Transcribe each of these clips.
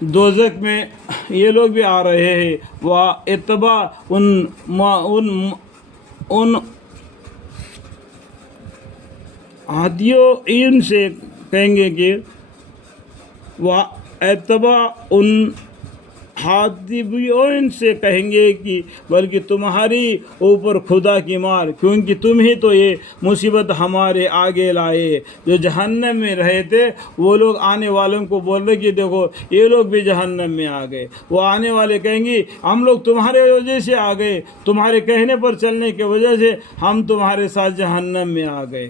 دوزخ میں یہ لوگ بھی آ رہے ہیں، وہ اتباع ان ہاتھیوں ان سے کہیں گے کہ وہ اتباع ان ہاتھیوں سے کہیں گے کہ بلکہ تمہاری اوپر خدا کی مار، کیونکہ تم ہی تو یہ مصیبت ہمارے آگے لائے۔ جو جہنم میں رہے تھے وہ لوگ آنے والوں کو بول رہے کہ دیکھو یہ لوگ بھی جہنم میں آ گئے۔ وہ آنے والے کہیں گے ہم لوگ تمہارے وجہ سے آ گئے، تمہارے کہنے پر چلنے کی وجہ سے ہم تمہارے ساتھ جہنم میں آ گئے۔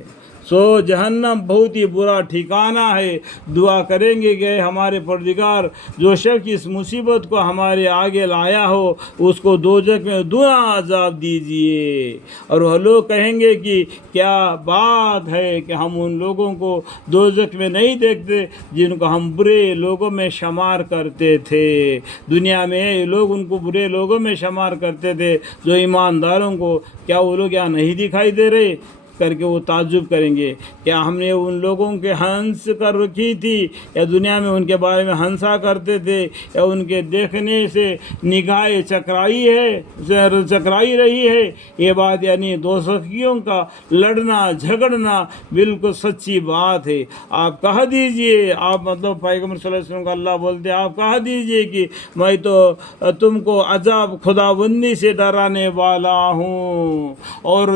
جہنم بہت ہی برا ٹھکانہ ہے۔ دعا کریں گے کہ ہمارے پروردگار جو شخص اس مصیبت کو ہمارے آگے لایا ہو اس کو دوزخ میں دونا عذاب دیجیے۔ اور وہ لوگ کہیں گے کہ کیا بات ہے کہ ہم ان لوگوں کو دوزخ میں نہیں دیکھتے جن کو ہم برے لوگوں میں شمار کرتے تھے۔ دنیا میں لوگ ان کو برے لوگوں میں شمار کرتے تھے، جو ایمانداروں کو کیا وہ لوگ یہاں نہیں دکھائی دے رہے کر کے وہ تعجب کریں گے۔ کیا ہم نے ان لوگوں کے ہنس کر رکھی تھی، یا دنیا میں ان کے بارے میں ہنسا کرتے تھے، یا ان کے دیکھنے سے نگاہیں چکرائی رہی ہے؟ یہ بات یعنی دوزخیوں کا لڑنا جھگڑنا بالکل سچی بات ہے۔ آپ کہہ دیجئے، آپ مطلب پیغمبر صلی اللہ علیہ وسلم کا اللہ بولتے ہیں، آپ کہہ دیجئے کہ میں تو تم کو عذاب خداوندی سے ڈرانے والا ہوں، اور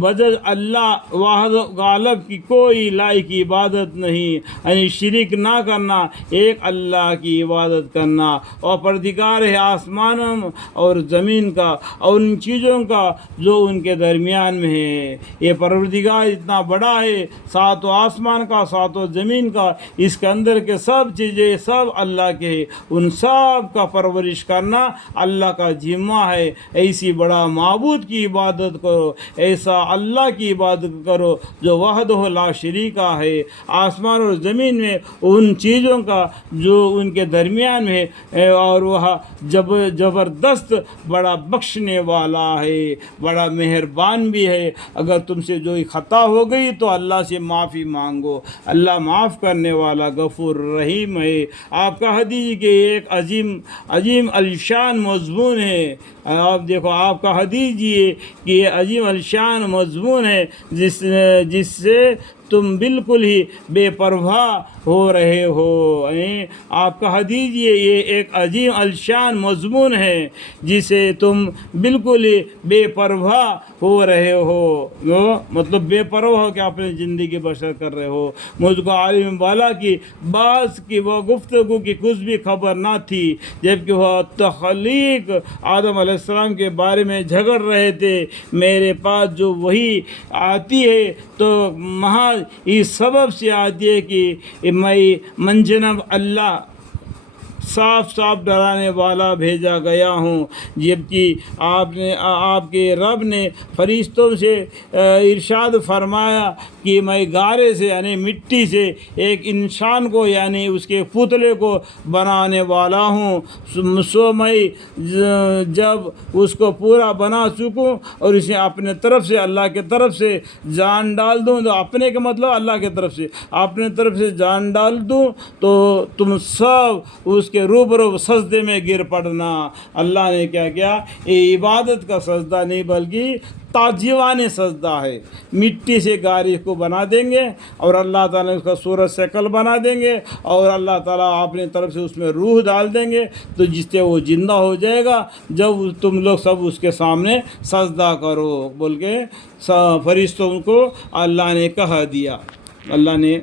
بجز اللہ واحد غالب کی کوئی لائق عبادت نہیں، یعنی شرک نہ کرنا، ایک اللہ کی عبادت کرنا، اور پروردگار ہے آسمانوں اور زمین کا اور ان چیزوں کا جو ان کے درمیان میں ہے۔ یہ پروردگار اتنا بڑا ہے، ساتوں آسمان کا ساتوں زمین کا، اس کے اندر کے سب چیزیں سب اللہ کے ہیں، ان سب کا پرورش کرنا اللہ کا ذمہ ہے۔ ایسی بڑا معبود کی عبادت کرو، ایسا اللہ کی عبادت کرو جو وحدہ لا شریک ہے، آسمان اور زمین میں ان چیزوں کا جو ان کے درمیان میں ہے، اور وہ زبردست بڑا بخشنے والا ہے، بڑا مہربان بھی ہے۔ اگر تم سے جو خطا ہو گئی تو اللہ سے معافی مانگو، اللہ معاف کرنے والا غفور رحیم ہے۔ آپ کا حدیث کہ ایک عظیم الشان مضمون ہے۔ آپ دیکھو، آپ کا حدیث یہ کہ یہ عظیم الشان مضمون ہے جس سے تم بالکل ہی بے پرواہ ہو رہے ہو۔ آپ کا حدیث یہ ایک عظیم الشان مضمون ہے جسے تم بالکل ہی بے پرواہ ہو رہے ہو، مطلب بے پرواہ ہو کہ اپنی زندگی بسر کر رہے ہو۔ مجھ کو عالم والا کی بعض کی وہ گفتگو کی کچھ بھی خبر نہ تھی، جبکہ وہ تخلیق آدم علیہ السلام کے بارے میں جھگڑ رہے تھے۔ میرے پاس جو وحی آتی ہے تو محض اس سبب سے آتی ہے کہ میں منجنب اللہ صاف ڈرانے والا بھیجا گیا ہوں، جبکہ آپ کے رب نے فرشتوں سے ارشاد فرمایا کہ میں گارے سے یعنی مٹی سے ایک انسان کو یعنی اس کے پتلے کو بنانے والا ہوں۔ میں جب اس کو پورا بنا چکوں اور اسے اپنے طرف سے اللہ کی طرف سے جان ڈال دوں، تو اپنے کا مطلب اللہ کی طرف سے اپنے طرف سے جان ڈال دوں تو تم سب اس کے روبرو سجدے میں گر پڑنا۔ اللہ نے کیا کیا؟ یہ عبادت کا سجدہ نہیں بلکہ تعجیبانِ سجدہ ہے۔ مٹی سے گاری کو بنا دیں گے اور اللہ تعالیٰ اس کا صورت شکل بنا دیں گے، اور اللہ تعالیٰ اپنی طرف سے اس میں روح ڈال دیں گے، تو جس سے وہ زندہ ہو جائے گا جب تم لوگ سب اس کے سامنے سجدہ کرو بول کے فرشتوں کو اللہ نے کہہ دیا۔ اللہ نے